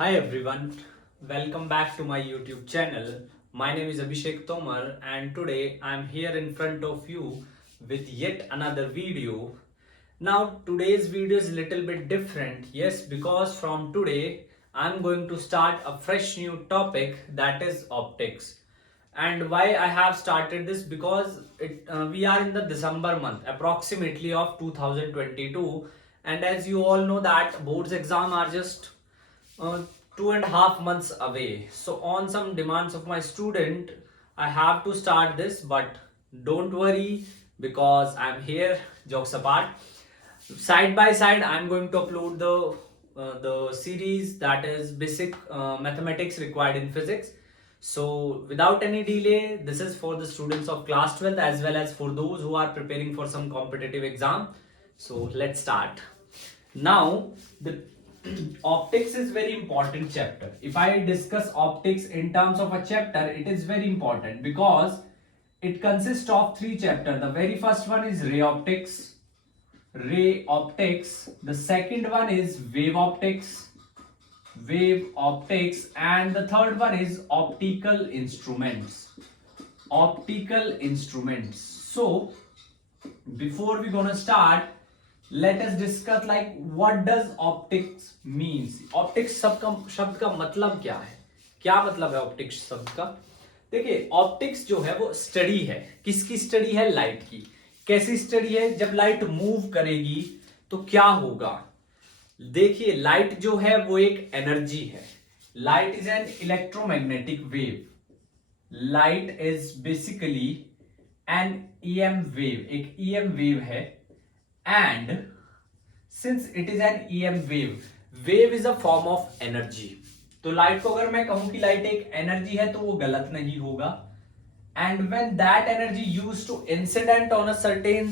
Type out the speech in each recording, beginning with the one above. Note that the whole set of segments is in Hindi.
Hi everyone, welcome back to my YouTube channel. My name is Abhishek Tomar and today I am here in front of you with yet another video. Now today's video is a little bit different, yes, because from today I am going to start a fresh new topic, that is optics. And why I have started this, because we are in the December month approximately of 2022, and as you all know that boards exam are just 2.5 months away. So on some demands of my student, I have to start this, but don't worry because I'm here. Jokes apart, side by side I'm going to upload the series, that is basic mathematics required in physics. So without any delay, this is for the students of class 12 as well as for those who are preparing for some competitive exam. So let's start. Now the optics is very important chapter. If I discuss optics in terms of a chapter, it is very important because it consists of three chapters. The very first one is ray optics. The second one is wave optics. And the third one is optical instruments. So before we gonna start, let us discuss like what does optics means. Optics शब्द का मतलब क्या है, क्या मतलब है ऑप्टिक्स शब्द का? देखिए, ऑप्टिक्स जो है वो स्टडी है। किसकी स्टडी है? लाइट की। कैसी स्टडी है? जब लाइट मूव करेगी तो क्या होगा? देखिए, लाइट जो है वो एक एनर्जी है। Light is an electromagnetic wave. Light is basically an EM wave, एक ईएम वेव है। And since it is an EM wave is a form of energy. तो लाइट को अगर मैं कहूं कि लाइट एक एनर्जी है तो वो गलत नहीं होगा। And when that energy used to incident on a certain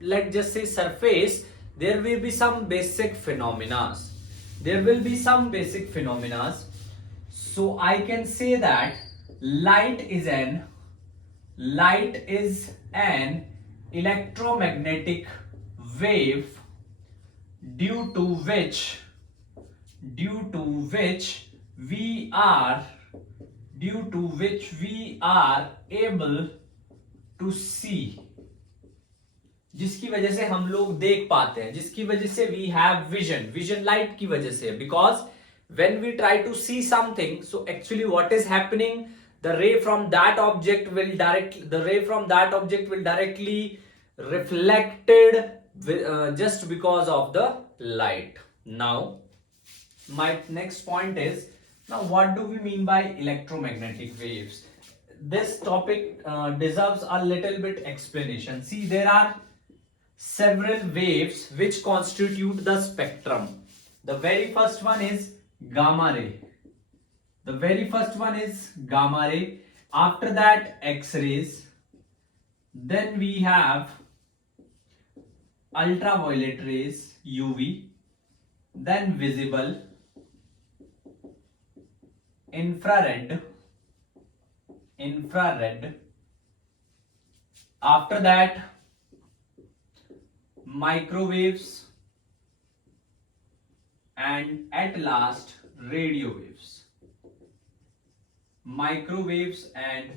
let's just say surface, there will be some basic phenomena. So I can say that light is an electromagnetic wave due to which we are able to see, जिसकी वजह से हम लोग देख पाते हैं, जिसकी वजह से we have vision लाइट की वजह से। because when we try to see something, so actually what is happening, the ray from that object will directly reflected just because of the light. Now my next point is, now what do we mean by electromagnetic waves? This topic deserves a little bit explanation. See, there are several waves which constitute the spectrum. The very first one is gamma ray. After that, X-rays. Then we have ultraviolet rays, UV. Then visible, infrared. After that, microwaves. And at last, radio waves. Microwaves and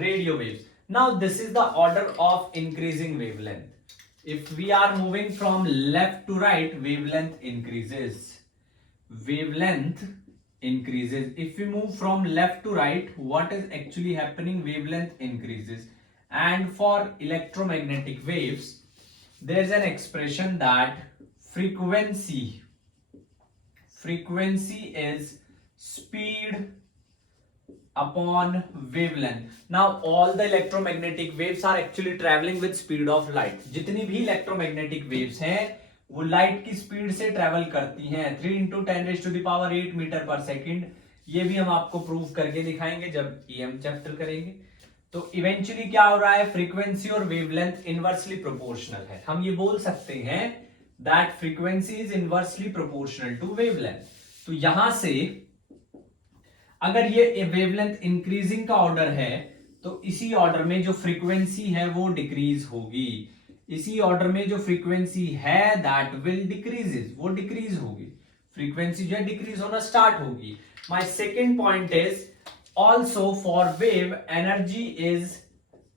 radio waves. Now this is the order of increasing wavelength. If we are moving from left to right, wavelength increases. If we move from left to right, what is actually happening? Wavelength increases. And for electromagnetic waves, there is an expression that frequency is speed upon wavelength. Now all the electromagnetic waves are actually traveling with speed of light. जितनी भी electromagnetic waves हैं वो लाइट की स्पीड से ट्रेवल करती हैं 3 into 10⁸ मीटर पर सेकेंड। ये भी हम आपको प्रूव करके दिखाएंगे जब ईएम चैप्टर करेंगे। तो इवेंचुअली क्या हो रहा है, फ्रीक्वेंसी और वेवलेंथ इनवर्सली प्रोपोर्शनल है। हम ये बोल सकते हैं that frequency is inversely proportional to wavelength. तो यहां से अगर ये वेवलेंथ इंक्रीजिंग का ऑर्डर है तो इसी ऑर्डर में जो फ्रीक्वेंसी है वो डिक्रीज होगी। इसी ऑर्डर में जो फ्रीक्वेंसी है दैट विल डिक्रीजेस, वो डिक्रीज होगी। फ्रीक्वेंसी जो है डिक्रीज होना स्टार्ट होगी। My second point is also for wave energy is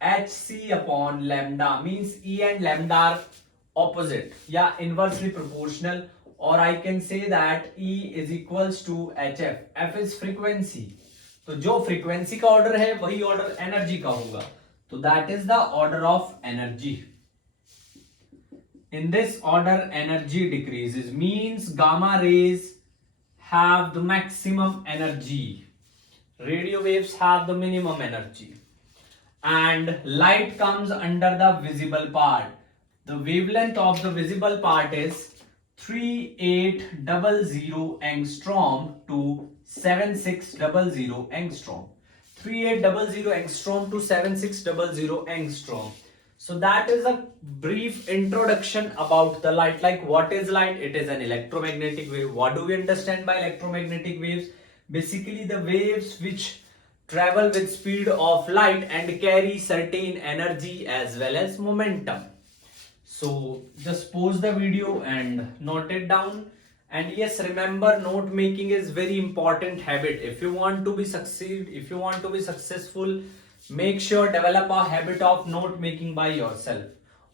hc upon lambda, means E and lambda are opposite या इनवर्सली प्रोपोर्शनल, और I can say that E is equals to hf, f is frequency, तो जो फ्रीक्वेंसी का ऑर्डर है वही ऑर्डर एनर्जी का होगा, तो that is the order of energy. In this order energy decreases, means gamma rays have the maximum energy, radio waves have the minimum energy, and light comes under the visible part. The wavelength of the visible part is 3800 angstrom to 7600 angstrom. 3800 angstrom to 7600 angstrom. So that is a brief introduction about the light. Like, what is light? It is an electromagnetic wave. What do we understand by electromagnetic waves? Basically the waves which travel with speed of light and carry certain energy as well as momentum. So just pause the video and note it down. And yes, remember, note making is very important habit. If you want to be successful, make sure develop a habit of note making by yourself.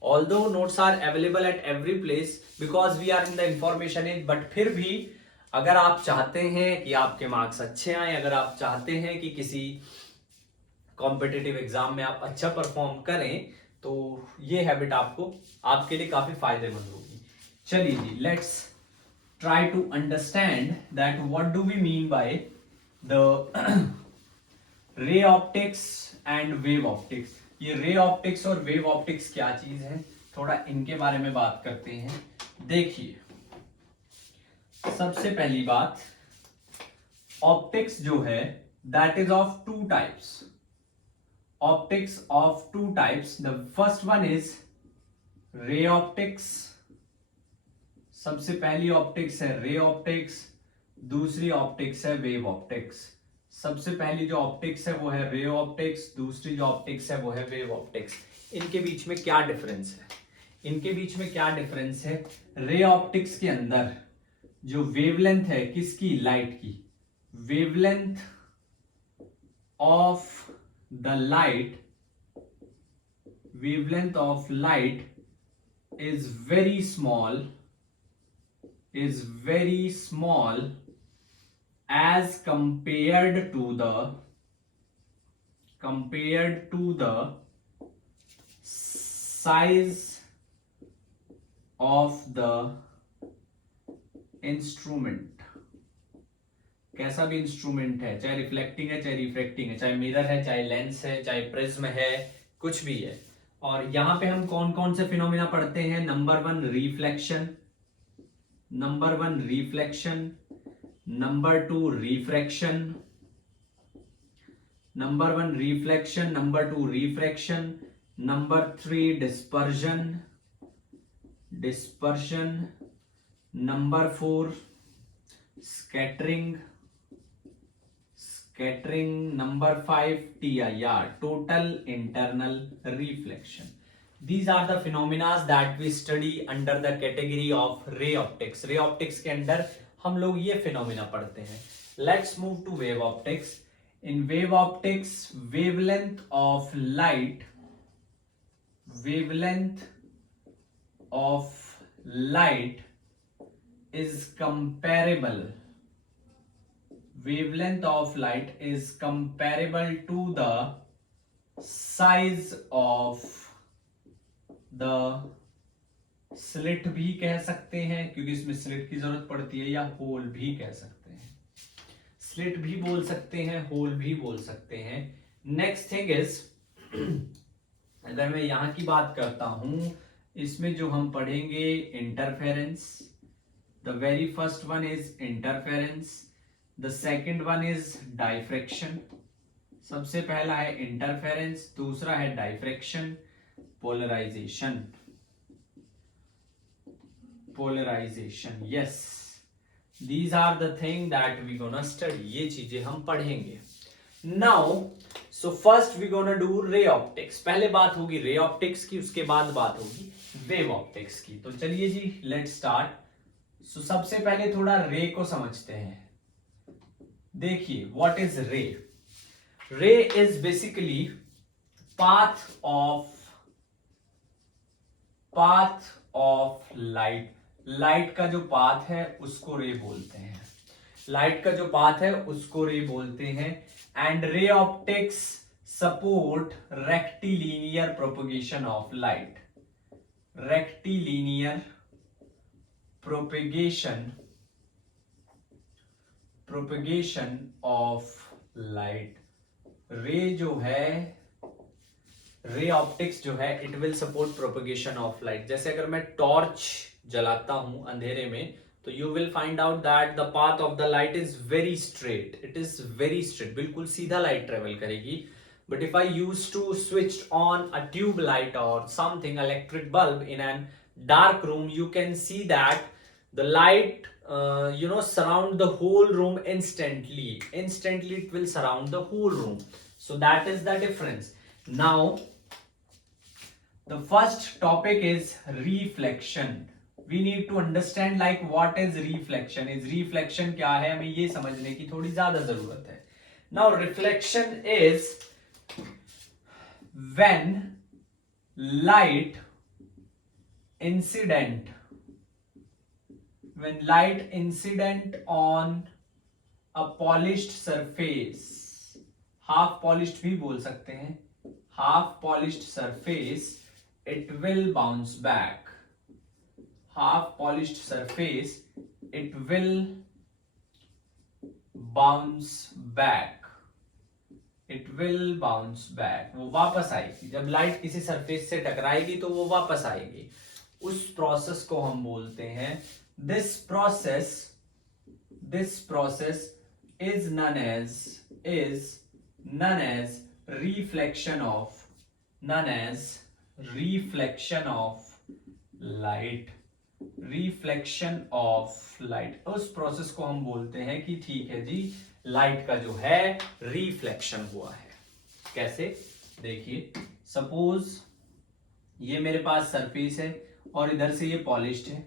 Although notes are available at every place because we are in the information age, but फिर भी अगर आप चाहते हैं कि आपके मार्क्स अच्छे आए, अगर आप चाहते हैं कि किसी कॉम्पिटिटिव एग्जाम में आप अच्छा परफॉर्म करें, तो ये हैबिट आपके लिए काफी फायदेमंद होगी। चलिए जी, let's try to understand that what do we mean by the ray optics and wave optics। ये रे ऑप्टिक्स और वेव ऑप्टिक्स क्या चीज है, थोड़ा इनके बारे में बात करते हैं। देखिए, सबसे पहली बात, ऑप्टिक्स जो है that is of two types. Optics of two types, the first one is ray optics. सबसे पहली ऑप्टिक्स है रे ऑप्टिक्स, दूसरी ऑप्टिक्स है वेव ऑप्टिक्स। सबसे पहली जो ऑप्टिक्स है वो है रे ऑप्टिक्स, दूसरी जो ऑप्टिक्स है वो है वेव ऑप्टिक्स। इनके बीच में क्या डिफरेंस है? इनके बीच में क्या डिफरेंस है? रे ऑप्टिक्स के अंदर जो वेवलेंथ है किसकी? लाइट की। Wavelength of the light, wavelength of light is very small, is very small as compared to the size of the instrument। कैसा भी इंस्ट्रूमेंट है, चाहे रिफ्लेक्टिंग है, चाहे रिफ्रैक्टिंग है, चाहे मिरर है, चाहे लेंस है, चाहे प्रिज्म है, कुछ भी है। और यहां पे हम कौन कौन से फिनोमिना पढ़ते हैं? Number one reflection, number one reflection, number two refraction, number one reflection, number two refraction, number three dispersion, number four scattering, number five TIR, total internal reflection. These are the phenomena that we study under the category of ray optics। ray optics के अंदर हम लोग ये phenomena पढ़ते हैं। Let's move to wave optics। In wave optics, wavelength of light is comparable to the size of the slit भी कह सकते हैं, क्योंकि इसमें स्लिट की जरूरत पड़ती है, या होल भी कह सकते हैं। स्लिट भी बोल सकते हैं, होल भी बोल सकते हैं। नेक्स्ट थिंग इज, अगर मैं यहां की बात करता हूं, इसमें जो हम पढ़ेंगे interference. The very first one is interference, the second one is diffraction. सबसे पहला है इंटरफेरेंस, दूसरा है diffraction. polarization, yes, these are the thing that we gonna study। ये चीजें हम पढ़ेंगे। now so first we gonna do ray optics। पहले बात होगी ray optics की, उसके बाद बात होगी wave optics की। तो चलिए जी, let's start। सो सबसे पहले थोड़ा रे को समझते हैं। देखिए व्हाट इज रे। रे is basically path of light. Light का जो पाथ है उसको रे बोलते हैं। लाइट का जो पाथ है उसको रे बोलते हैं। And ray optics support rectilinear propagation of light. Rectilinear propagation of light. Ray जो है, रे ऑप्टिक्स जो है, it will support propagation of light. जैसे अगर मैं टॉर्च जलाता हूं अंधेरे में, तो you will find out that the path of the light is very straight. It is very straight, बिल्कुल सीधा लाइट ट्रेवल करेगी। But if I use to switch on a tube light और something electric bulb in an dark room, you can see that the light surround the whole room instantly it will surround the whole room. So that is the difference. Now the first topic is reflection. We need to understand like what is reflection. is reflection क्या है, हमें ये समझने की थोड़ी ज्यादा जरूरत है. Now reflection is when light incident on a polished surface, half polished भी बोल सकते हैं, half polished surface, it will bounce back. Half polished surface, it will bounce back. It will bounce back. वो वापस आएगी. जब लाइट किसी सरफेस से टकराएगी तो वो वापस आएगी. उस प्रोसेस को हम बोलते हैं, this process is known as reflection of light. reflection of light. उस प्रोसेस को हम बोलते हैं कि ठीक है जी, लाइट का जो है रिफ्लेक्शन हुआ है. कैसे, देखिए, सपोज ये मेरे पास सरफेस है और इधर से ये पॉलिश्ड है.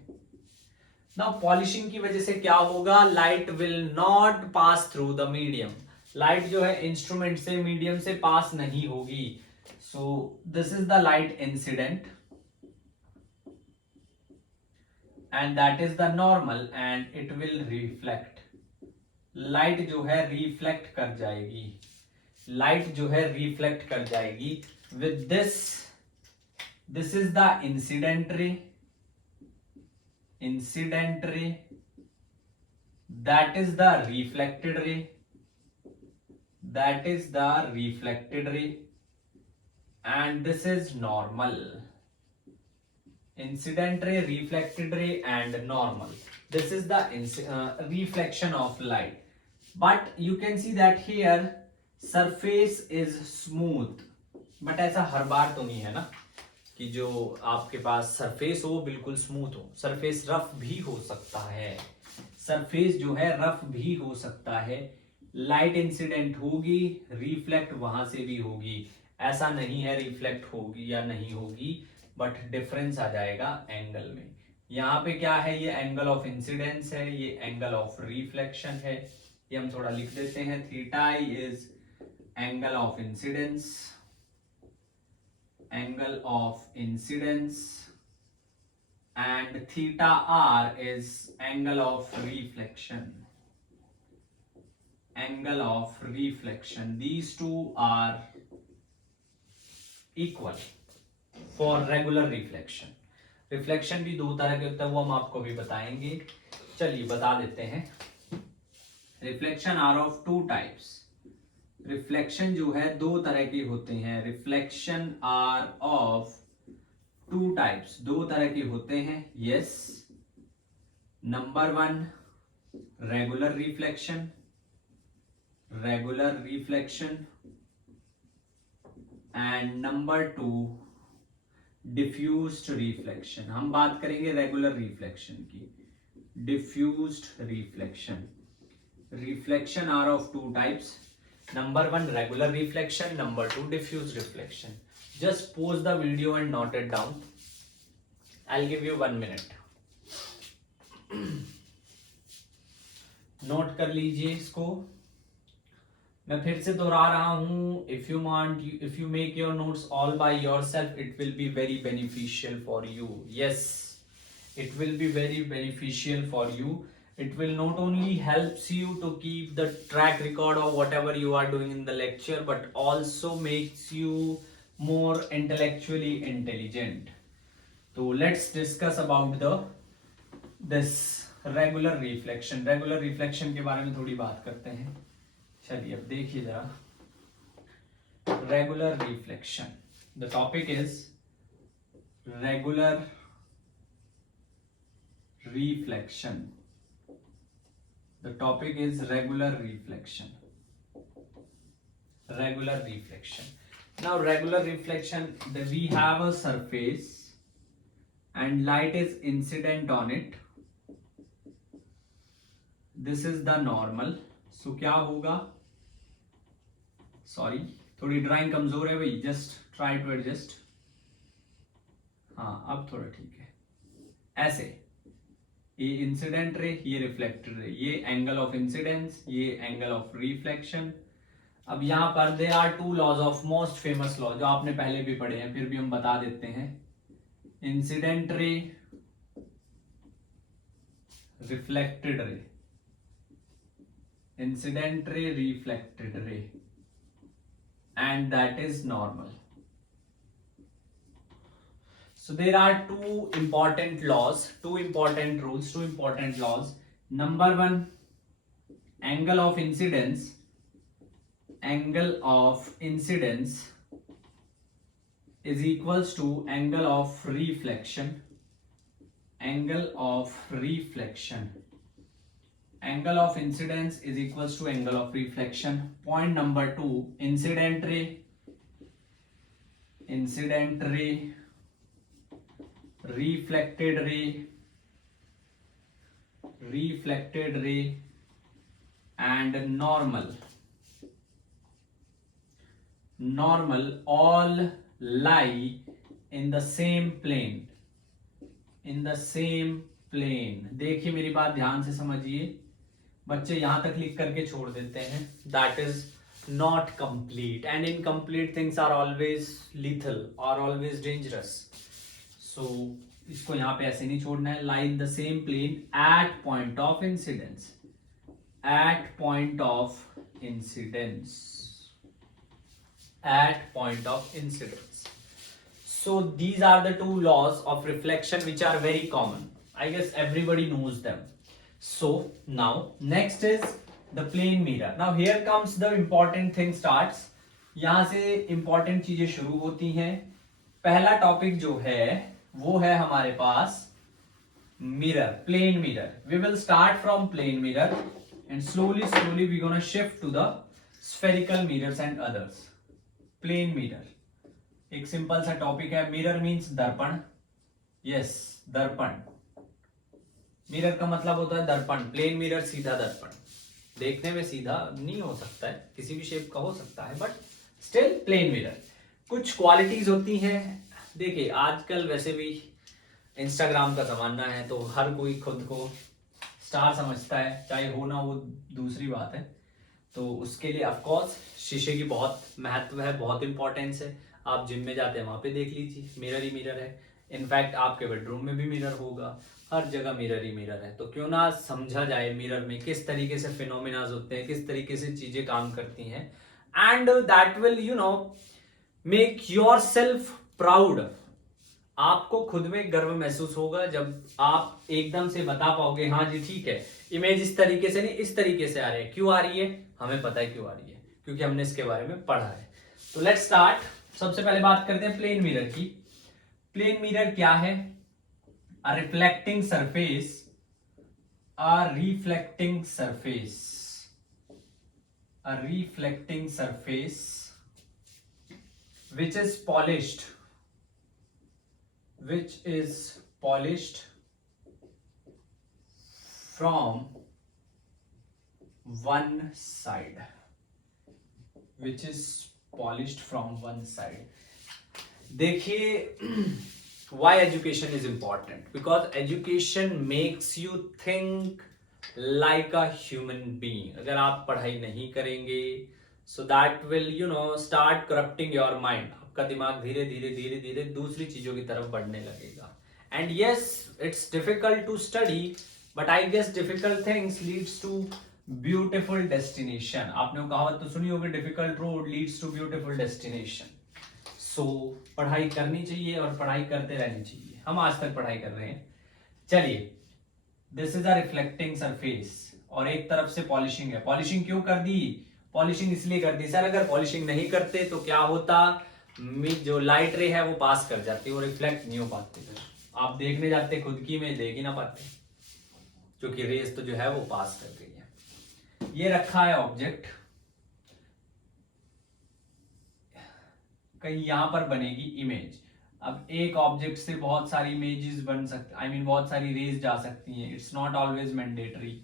नाउ पॉलिशिंग की वजह से क्या होगा, light will not pass through the medium. Light जो है इंस्ट्रूमेंट से, मीडियम से पास नहीं होगी. So this is the light incident and that is the normal and it will reflect. Light जो है रिफ्लेक्ट कर जाएगी. लाइट जो है रिफ्लेक्ट कर जाएगी. With this is the incident ray, that is the reflected ray, and this is normal. Incident ray, reflected ray and normal. This is the reflection of light. But you can see that here surface is smooth. But ऐसा हर बार तो नहीं है ना कि जो आपके पास सरफेस हो बिल्कुल स्मूथ हो. सरफेस रफ भी हो सकता है. सरफेस जो है रफ भी हो सकता है. लाइट इंसिडेंट होगी, रिफ्लेक्ट वहां से भी होगी. ऐसा नहीं है रिफ्लेक्ट होगी या नहीं होगी, बट डिफरेंस आ जाएगा एंगल में. यहाँ पे क्या है, ये एंगल ऑफ इंसिडेंस है, ये एंगल ऑफ रिफ्लेक्शन है. ये हम थोड़ा लिख देते हैं. Theta is angle of incidence, and theta r is angle of reflection. These two are equal for regular reflection. Reflection भी दो तरह के होता है, वो हम आपको भी बताएंगे. चलिए बता देते हैं. Reflection are of two types. Reflection जो है दो तरह के होते हैं. Reflection are of two types, दो तरह के होते हैं. Yes, number one regular reflection and number two diffused reflection. हम बात करेंगे रेगुलर रिफ्लेक्शन की. Diffused reflection. Reflection are of two types. Number one regular reflection, number two diffuse reflection. Just pause the video and note it down. I'll give you 1 minute. Note कर लीजिए इसको, मैं फिर से दोहरा रहा हूं. If you make your notes all by yourself, it will be very beneficial for you. Yes, it will be very beneficial for you. It will not only helps you to keep the track record of whatever you are doing in the lecture, but also makes you more intellectually intelligent. So let's discuss about this regular reflection. Regular reflection के बारे में थोड़ी बात करते हैं. चलिए अब देखिए जरा. Regular reflection. The topic is regular reflection. The topic is regular reflection. Regular reflection. Now regular reflection, we have a surface and light is incident on it. This is the normal. So क्या होगा? Sorry, थोड़ी ड्राइंग कमजोर है भाई, just try to adjust. हाँ अब थोड़ा ठीक है. ऐसे ये इंसिडेंट रे, ये रिफ्लेक्टेड रे, ये एंगल ऑफ इंसिडेंस, ये एंगल ऑफ रिफ्लेक्शन. अब यहाँ पर there are two laws of most famous law जो आपने पहले भी पढ़े हैं, फिर भी हम बता देते हैं. Incident ray, reflected ray, incident ray, reflected ray, and that is normal. So there are two important laws, two important rules, two important laws. Number one, angle of incidence. Angle of incidence is equals to angle of reflection. Angle of reflection. Angle of incidence is equals to angle of reflection. Point number two, incident ray. Incident ray, reflected ray, reflected ray, and normal. Normal all lie in the same plane. In the same plane. देखिए मेरी बात ध्यान से समझिए. बच्चे यहां तक लिख करके छोड़ देते हैं. That is not complete, and incomplete things are always lethal or always dangerous. So इसको यहाँ पे ऐसे नहीं छोड़ना है. Lie in the same plane at point of incidence. At point of incidence. At point of incidence. So these are the two laws of reflection which are very common. I guess everybody knows them. So now next is the plane mirror. Now here comes the important thing starts. यहाँ से important चीजें शुरू होती हैं. पहला टॉपिक जो है वो है हमारे पास mirror, plane mirror. We will start from plane mirror and slowly we gonna shift to the spherical mirrors and others. Plane mirror एक सिंपल सा टॉपिक है. मिरर मींस दर्पण. यस, दर्पण. मिरर का मतलब होता है दर्पण. प्लेन मिरर सीधा दर्पण. देखने में सीधा नहीं हो सकता है, किसी भी शेप का हो सकता है, बट स्टिल प्लेन मिरर. कुछ क्वालिटीज होती हैं. देखिए आजकल वैसे भी इंस्टाग्राम का जमाना है तो हर कोई खुद को स्टार समझता है, चाहे हो ना वो दूसरी बात है. तो उसके लिए ऑफ कोर्स शीशे की बहुत महत्व है, बहुत इंपॉर्टेंस है. आप जिम में जाते हैं वहां पे देख लीजिए, मिरर ही मिरर है. इनफैक्ट आपके बेडरूम में भी मिरर होगा, हर जगह मिरर ही मिरर है. तो क्यों ना समझा जाए मिरर में किस तरीके से फिनोमिनाज होते हैं, किस तरीके से चीजें काम करती हैं. And that will you know make your self proud. आपको खुद में गर्व महसूस होगा जब आप एकदम से बता पाओगे हाँ जी ठीक है, इमेज इस तरीके से नहीं इस तरीके से आ रही है. क्यों आ रही है? हमें पता है क्यों आ रही है, क्योंकि हमने इसके बारे में पढ़ा है. तो लेट्स स्टार्ट. सबसे पहले बात करते हैं प्लेन मिरर की. प्लेन मिरर क्या है? A reflecting surface, a reflecting surface, a reflecting surface which is polished, which is polished from one side, which is polished from one side. देखिए why education is important? Because education makes you think like a human being. अगर आप पढ़ाई नहीं करेंगे so that will start corrupting your mind. आपका दिमाग धीरे धीरे धीरे धीरे दूसरी चीजों की तरफ बढ़ने लगेगा. And yes, it's difficult to study, but I guess difficult things leads to beautiful destination. आपने कहावत तो सुनी होगी, difficult road leads to beautiful destination. सो पढ़ाई करनी चाहिए और पढ़ाई करते रहनी चाहिए. हम आज तक पढ़ाई कर रहे हैं. चलिए, this is a reflecting surface और एक तरफ से पॉलिशिंग है. पॉलिशिंग क्यों कर दी? पॉलिशिंग इसलिए कर दी सर, अगर पॉलिशिंग नहीं करते तो क्या होता, जो लाइट रे है वो पास कर जाती, वो रिफ्लेक्ट नहीं हो पाती. फिर आप देखने जाते खुद की इमेज देख ही ना पाते, क्योंकि रेस तो जो है वो पास कर गई है. ये रखा है ऑब्जेक्ट, कहीं यहां पर बनेगी इमेज. अब एक ऑब्जेक्ट से बहुत सारी इमेजेस बन सकती, आई मीन बहुत सारी रेज जा सकती हैं. It's not always mandatory.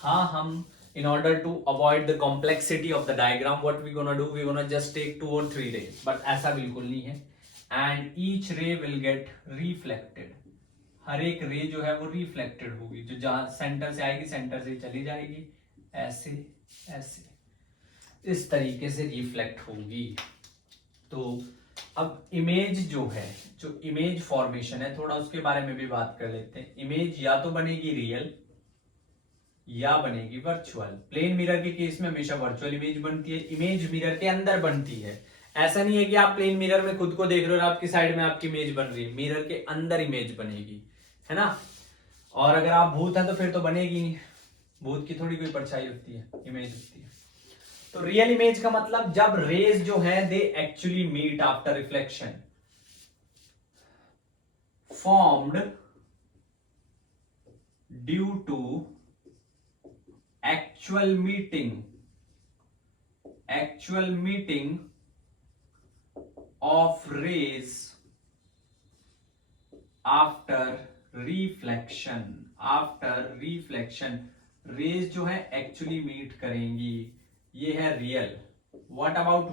हाँ, हम in order to avoid the complexity of the diagram, what we gonna do, we gonna just take 2 or 3 rays, but ऐसा बिल्कुल नहीं है. and each ray will get reflected. हर एक रे जो है वो रिफ्लेक्टेड होगी, जो जहां सेंटर से आएगी सेंटर से चली जाएगी, ऐसे ऐसे इस तरीके से रिफ्लेक्ट होगी. तो अब इमेज जो है, जो इमेज फॉर्मेशन है, थोड़ा उसके बारे में भी बात कर लेते हैं. इमेज या तो बनेगी रियल या बनेगी वर्चुअल. प्लेन मिरर के केस में हमेशा वर्चुअल इमेज बनती है. इमेज मिरर के अंदर बनती है. ऐसा नहीं है कि आप प्लेन मिरर में खुद को देख रहे हो और आपकी साइड में आपकी इमेज बन रही है. मिरर के अंदर इमेज बनेगी, है ना. और अगर आप भूत हैं तो फिर तो बनेगी नहीं. भूत की थोड़ी कोई परछाई होती है, इमेज होती है. तो रियल इमेज का मतलब जब रेज जो है they actually meet after reflection, formed due to actual meeting of rays after reflection. Rays जो है एक्चुअली मीट करेंगी. ये है real. What about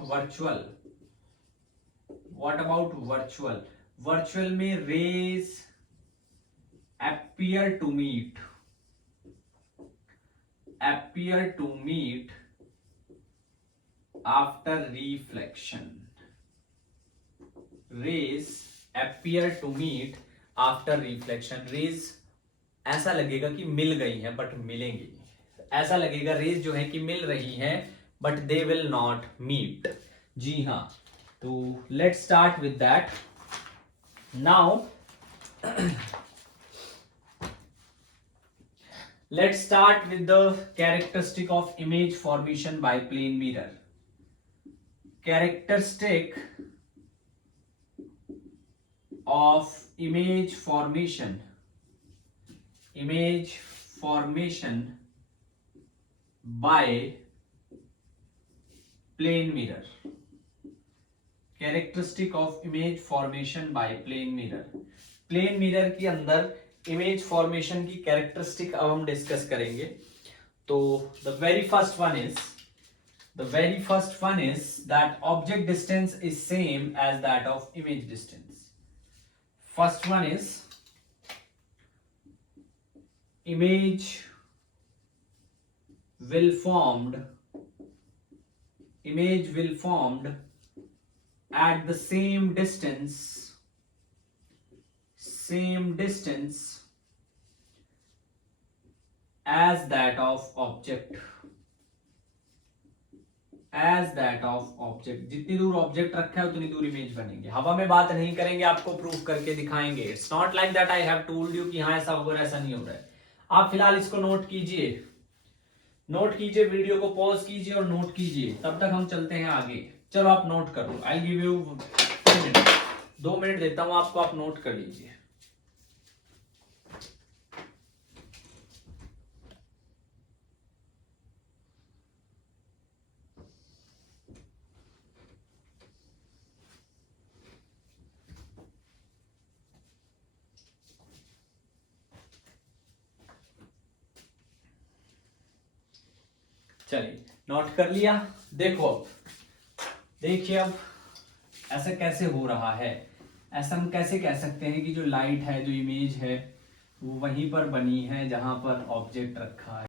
virtual? Virtual में rays appear to meet after reflection. Rays appear to meet after reflection. Rays ऐसा लगेगा कि मिल गई हैं बट मिलेंगी. ऐसा लगेगा रेज जो है कि मिल रही हैं but they will not meet. जी हाँ, तो let's start with that now. Let's start with the characteristic of image formation by plane mirror. Characteristic of image formation by plane mirror. Characteristic of image formation by plane mirror. Plane mirror के अंदर इमेज फॉर्मेशन की कैरेक्टरिस्टिक अब हम डिस्कस करेंगे. तो the very first one is that object distance is same as that of image distance. First one is image will formed at the same distance as that of object. जितनी दूर ऑब्जेक्ट रखा है उतनी दूर इमेज बनेंगे. हवा में बात नहीं करेंगे, आपको प्रूफ करके दिखाएंगे. It's not like that I have told you कि हाँ ऐसा हो रहा है, ऐसा नहीं हो रहा है. आप फिलहाल इसको नोट कीजिए, वीडियो को पॉज कीजिए और नोट कीजिए. तब तक हम चलते हैं आगे. चलो आप नोट कर लो. आई गिव यू 2 मिनट देता हूं आपको, आप नोट कर लीजिए. चलिए, नोट कर लिया. देखिए अब ऐसा कैसे हो रहा है. ऐसा हम कैसे कह सकते हैं कि जो लाइट है, जो इमेज है, वो वहीं पर बनी है जहां पर ऑब्जेक्ट रखा है।